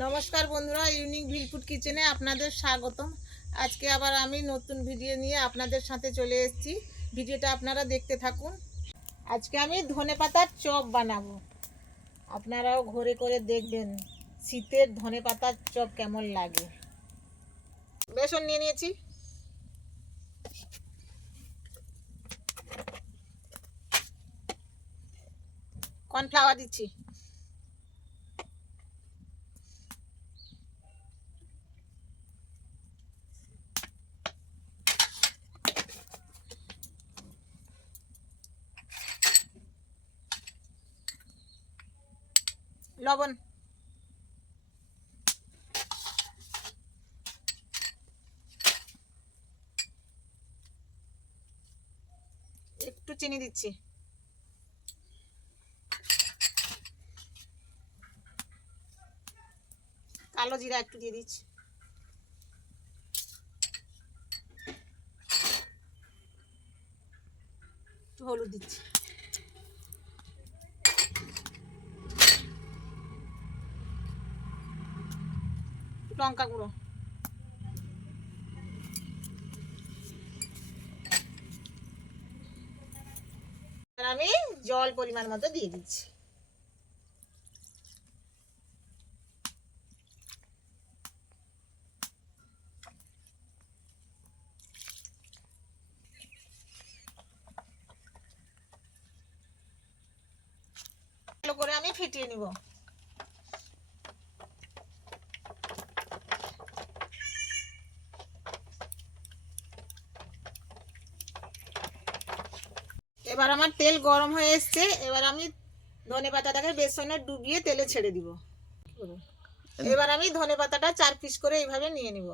নমস্কার বন্ধুরা, ইউনিক ভিলফুড কিচেনে আপনাদের স্বাগতম। আজকে আবার আমি নতুন ভিডিও নিয়ে আপনাদের সাথে চলে এসেছি। ভিডিওটা আপনারা দেখতে থাকুন। আজকে আমি ধনেপাতার চপ বানাবো। আপনারাও ঘরে করে দেখবেন শীতের ধনেপাতার চপ কেমন লাগে। বেসন নিয়ে নিয়েছি, কর্নফ্লাওয়ার দিচ্ছি, লবণ, একটু চিনি দিচ্ছি, কালো জিরা একটু দিয়ে দিচ্ছি, একটু হলুদ দিচ্ছি, লঙ্কা গুঁড়ো, আমি জল পরিমাণ মতো দিয়ে দিচ্ছি। ভালো করে আমি ফিটিয়ে নিব। এবার আমার তেল গরম হয়ে এসছে। এবার আমি ধনেপাতাটাকে বেসনে ডুবিয়ে তেলে ছেড়ে দিব। এবার আমি ধনেপাতাটা 4 পিস করে এইভাবে নিয়ে নিব।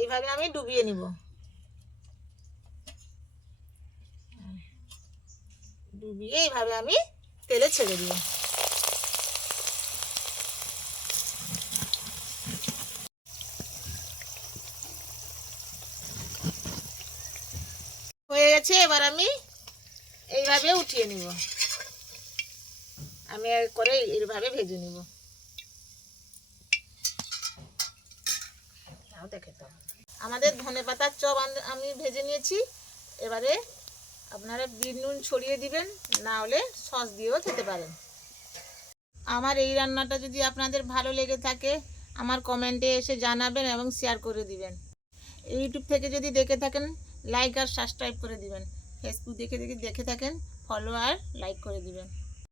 এইভাবে আমি ডুবিয়ে নিব। ডুবিয়ে এইভাবে আমি তেলে ছেড়ে দিব। হয়ে গেছে। এবার আমি এইভাবে উঠিয়ে নিব। আমি করে এইভাবে ভেজে নিব। দেখে তো আমাদের ধনেপাতার চপ আমি ভেজে নিয়েছি। এবারে আপনারা বিট নুন ছড়িয়ে দিবেন, না হলে সস দিয়েও খেতে পারেন। আমার এই রান্নাটা যদি আপনাদের ভালো লেগে থাকে আমার কমেন্টে এসে জানাবেন এবং শেয়ার করে দিবেন। ইউটিউব থেকে যদি দেখে থাকেন লাইক আর সাবস্ক্রাইব করে দিবেন। ফেসবুক দেখে থাকেন ফলো আর লাইক করে দিবেন।